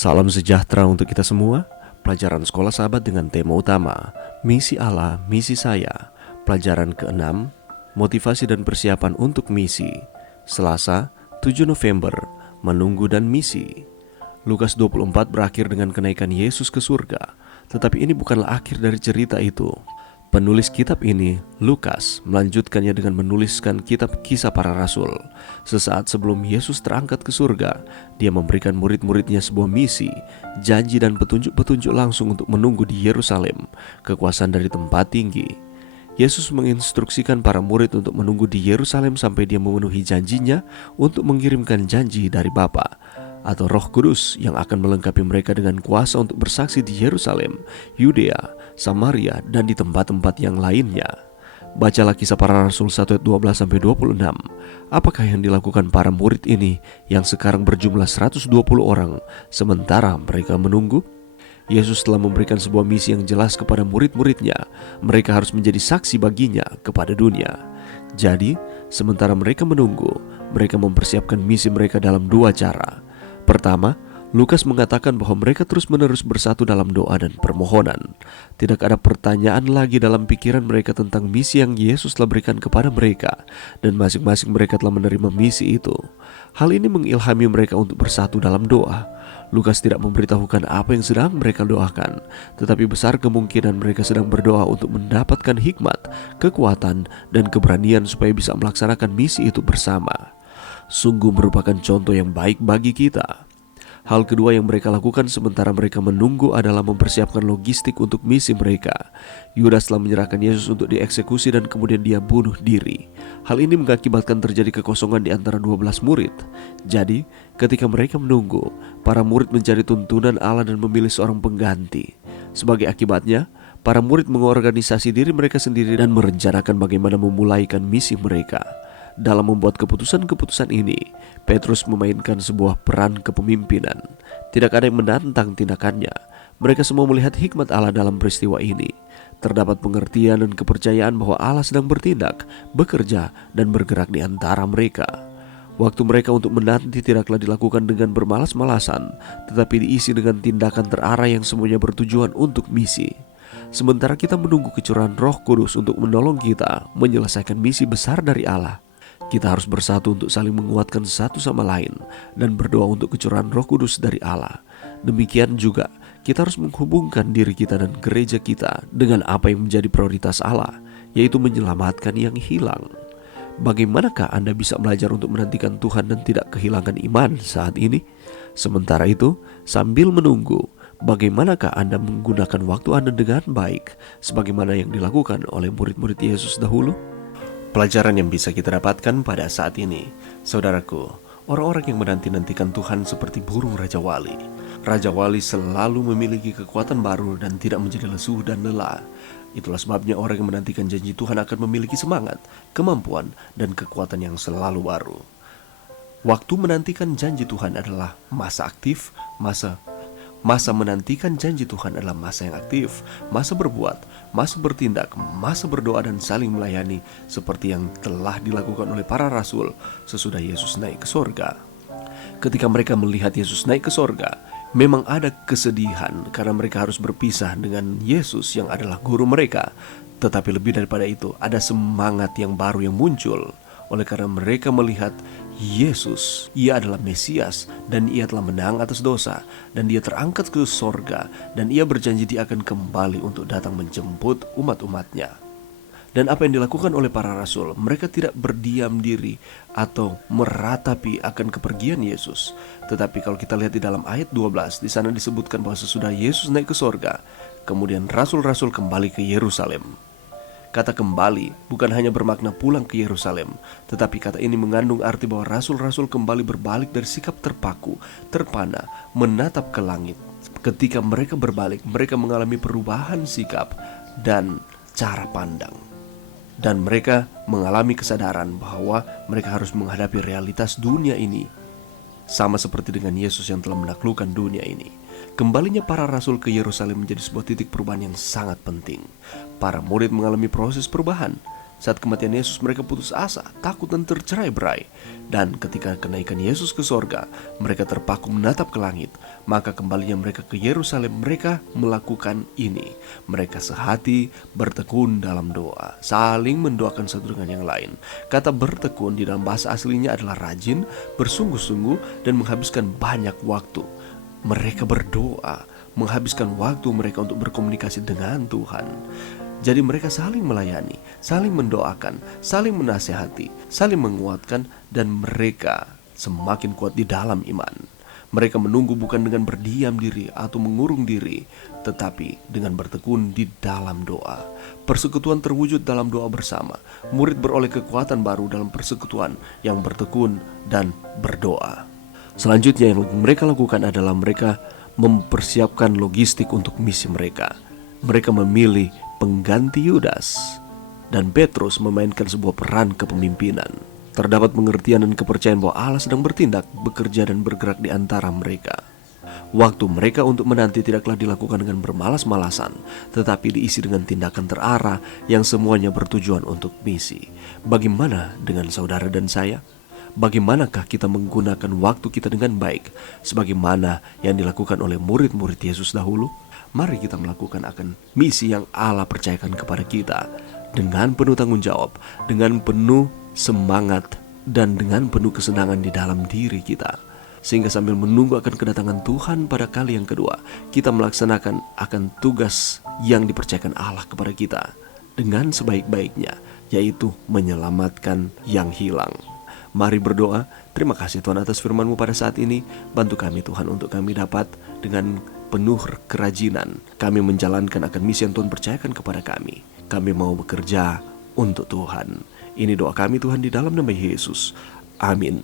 Salam sejahtera untuk kita semua. Pelajaran Sekolah Sahabat dengan tema utama Misi Allah, Misi Saya. Pelajaran ke-6, Motivasi dan Persiapan untuk Misi. Selasa, 7 November, Menunggu dan Misi. Lukas 24 berakhir dengan kenaikan Yesus ke surga. Tetapi ini bukanlah akhir dari cerita itu. Penulis kitab ini, Lukas, melanjutkannya dengan menuliskan kitab Kisah Para Rasul. Sesaat sebelum Yesus terangkat ke surga, dia memberikan murid-muridnya sebuah misi, janji dan petunjuk-petunjuk langsung untuk menunggu di Yerusalem, kekuasaan dari tempat tinggi. Yesus menginstruksikan para murid untuk menunggu di Yerusalem sampai dia memenuhi janjinya untuk mengirimkan janji dari Bapa atau Roh Kudus yang akan melengkapi mereka dengan kuasa untuk bersaksi di Yerusalem, Yudea, Samaria, dan di tempat-tempat yang lainnya. Bacalah Kisah Para Rasul 1 ayat 12-26. Apakah yang dilakukan para murid ini yang sekarang berjumlah 120 orang sementara mereka menunggu? Yesus telah memberikan sebuah misi yang jelas kepada murid-muridnya. Mereka harus menjadi saksi baginya kepada dunia. Jadi, sementara mereka menunggu, mereka mempersiapkan misi mereka dalam dua cara. Pertama, Lukas mengatakan bahwa mereka terus-menerus bersatu dalam doa dan permohonan. Tidak ada pertanyaan lagi dalam pikiran mereka tentang misi yang Yesus telah berikan kepada mereka, dan masing-masing mereka telah menerima misi itu. Hal ini mengilhami mereka untuk bersatu dalam doa. Lukas tidak memberitahukan apa yang sedang mereka doakan, tetapi besar kemungkinan mereka sedang berdoa untuk mendapatkan hikmat, kekuatan, dan keberanian supaya bisa melaksanakan misi itu bersama. Sungguh merupakan contoh yang baik bagi kita. Hal kedua yang mereka lakukan sementara mereka menunggu adalah mempersiapkan logistik untuk misi mereka. Yudas telah menyerahkan Yesus untuk dieksekusi dan kemudian dia bunuh diri. Hal ini mengakibatkan terjadi kekosongan di antara 12 murid. Jadi, ketika mereka menunggu, para murid mencari tuntunan Allah dan memilih seorang pengganti. Sebagai akibatnya, para murid mengorganisasi diri mereka sendiri dan merencanakan bagaimana memulaikan misi mereka. Dalam membuat keputusan-keputusan ini, Petrus memainkan sebuah peran kepemimpinan. Tidak ada yang menantang tindakannya. Mereka semua melihat hikmat Allah dalam peristiwa ini. Terdapat pengertian dan kepercayaan bahwa Allah sedang bertindak, bekerja, dan bergerak di antara mereka. Waktu mereka untuk menanti tidaklah dilakukan dengan bermalas-malasan, tetapi diisi dengan tindakan terarah yang semuanya bertujuan untuk misi. Sementara kita menunggu kecurahan Roh Kudus untuk menolong kita menyelesaikan misi besar dari Allah, kita harus bersatu untuk saling menguatkan satu sama lain dan berdoa untuk kecurahan Roh Kudus dari Allah. Demikian juga, kita harus menghubungkan diri kita dan gereja kita dengan apa yang menjadi prioritas Allah, yaitu menyelamatkan yang hilang. Bagaimanakah Anda bisa belajar untuk menantikan Tuhan dan tidak kehilangan iman saat ini? Sementara itu, sambil menunggu, bagaimanakah Anda menggunakan waktu Anda dengan baik, sebagaimana yang dilakukan oleh murid-murid Yesus dahulu? Pelajaran yang bisa kita dapatkan pada saat ini, saudaraku, orang-orang yang menanti-nantikan Tuhan seperti burung Raja Wali. Raja Wali selalu memiliki kekuatan baru dan tidak menjadi lesu dan lelah. Itulah sebabnya orang yang menantikan janji Tuhan akan memiliki semangat, kemampuan, dan kekuatan yang selalu baru. Waktu menantikan janji Tuhan adalah masa aktif, Masa menantikan janji Tuhan adalah masa yang aktif, masa berbuat, masa bertindak, masa berdoa dan saling melayani seperti yang telah dilakukan oleh para rasul sesudah Yesus naik ke sorga. Ketika mereka melihat Yesus naik ke sorga, memang ada kesedihan karena mereka harus berpisah dengan Yesus yang adalah guru mereka. Tetapi lebih daripada itu, ada semangat yang baru yang muncul oleh karena mereka melihat Yesus, ia adalah Mesias dan ia telah menang atas dosa dan dia terangkat ke sorga dan ia berjanji dia akan kembali untuk datang menjemput umat-umatnya. Dan apa yang dilakukan oleh para rasul, mereka tidak berdiam diri atau meratapi akan kepergian Yesus. Tetapi kalau kita lihat di dalam ayat 12, di sana disebutkan bahwa sesudah Yesus naik ke sorga, kemudian rasul-rasul kembali ke Yerusalem. Kata kembali bukan hanya bermakna pulang ke Yerusalem, tetapi kata ini mengandung arti bahwa rasul-rasul kembali berbalik dari sikap terpaku, terpana, menatap ke langit. Ketika mereka berbalik, mereka mengalami perubahan sikap dan cara pandang. Dan mereka mengalami kesadaran bahwa mereka harus menghadapi realitas dunia ini, sama seperti dengan Yesus yang telah menaklukkan dunia ini. Kembalinya para rasul ke Yerusalem menjadi sebuah titik perubahan yang sangat penting. Para murid mengalami proses perubahan. Saat kematian Yesus mereka putus asa, takut dan tercerai-berai. Dan ketika kenaikan Yesus ke sorga, mereka terpaku menatap ke langit. Maka kembalinya mereka ke Yerusalem, mereka melakukan ini. Mereka sehati bertekun dalam doa, saling mendoakan satu dengan yang lain. Kata bertekun di dalam bahasa aslinya adalah rajin, bersungguh-sungguh, dan menghabiskan banyak waktu. Mereka berdoa, menghabiskan waktu mereka untuk berkomunikasi dengan Tuhan. Jadi mereka saling melayani, saling mendoakan, saling menasihati, saling menguatkan, dan mereka semakin kuat di dalam iman. Mereka menunggu bukan dengan berdiam diri atau mengurung diri, tetapi dengan bertekun di dalam doa. Persekutuan terwujud dalam doa bersama. Murid beroleh kekuatan baru dalam persekutuan yang bertekun dan berdoa. Selanjutnya yang mereka lakukan adalah mereka mempersiapkan logistik untuk misi mereka. Mereka memilih pengganti Yudas, dan Petrus memainkan sebuah peran kepemimpinan. Terdapat pengertian dan kepercayaan bahwa Allah sedang bertindak, bekerja dan bergerak di antara mereka. Waktu mereka untuk menanti tidaklah dilakukan dengan bermalas-malasan, tetapi diisi dengan tindakan terarah yang semuanya bertujuan untuk misi. Bagaimana dengan saudara dan saya? Bagaimanakah kita menggunakan waktu kita dengan baik, sebagaimana yang dilakukan oleh murid-murid Yesus dahulu? Mari kita melakukan akan misi yang Allah percayakan kepada kita dengan penuh tanggung jawab, dengan penuh semangat, dan dengan penuh kesenangan di dalam diri kita. Sehingga sambil menunggu akan kedatangan Tuhan pada kali yang kedua, kita melaksanakan akan tugas yang dipercayakan Allah kepada kita dengan sebaik-baiknya, yaitu menyelamatkan yang hilang. Mari berdoa. Terima kasih Tuhan atas firman-Mu pada saat ini. Bantu kami Tuhan untuk kami dapat dengan penuh kerajinan kami menjalankan akan misi yang Tuhan percayakan kepada kami. Kami mau bekerja untuk Tuhan. Ini doa kami Tuhan di dalam nama Yesus. Amin.